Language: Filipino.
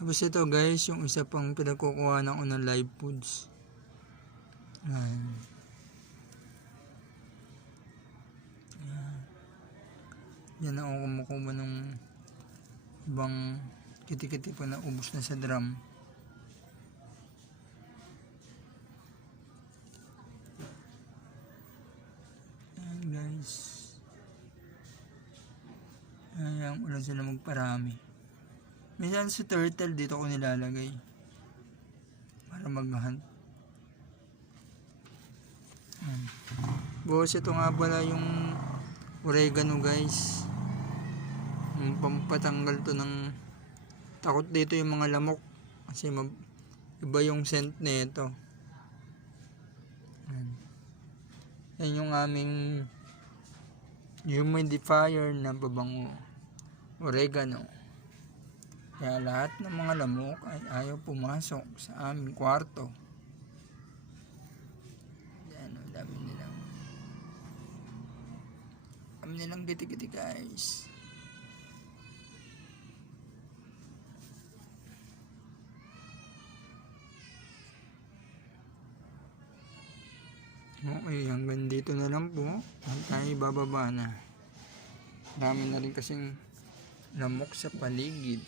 Tapos ito guys, yung isa pang pinagkukuha ng unang live foods. Ayan. Yan ako kumukuha ng ibang kiti-kiti pa na ubos na sa drum. Ayan guys. Ayan, wala sila magparami. Minsan sa turtle dito ko nilalagay para mag-hunt. Boss, ito nga pala yung oregano guys. Yung pampatanggal to ng takot dito yung mga lamok kasi iba yung scent nito. Yan yung aming humidifier na babango, oregano. Kaya lahat ng mga lamok ay ayaw pumasok sa aming kwarto. Yan, dami nilang giti-giti guys. Okay, hanggang dito na lang po. Tayo bababa na. Dami na rin kasing lamok sa paligid.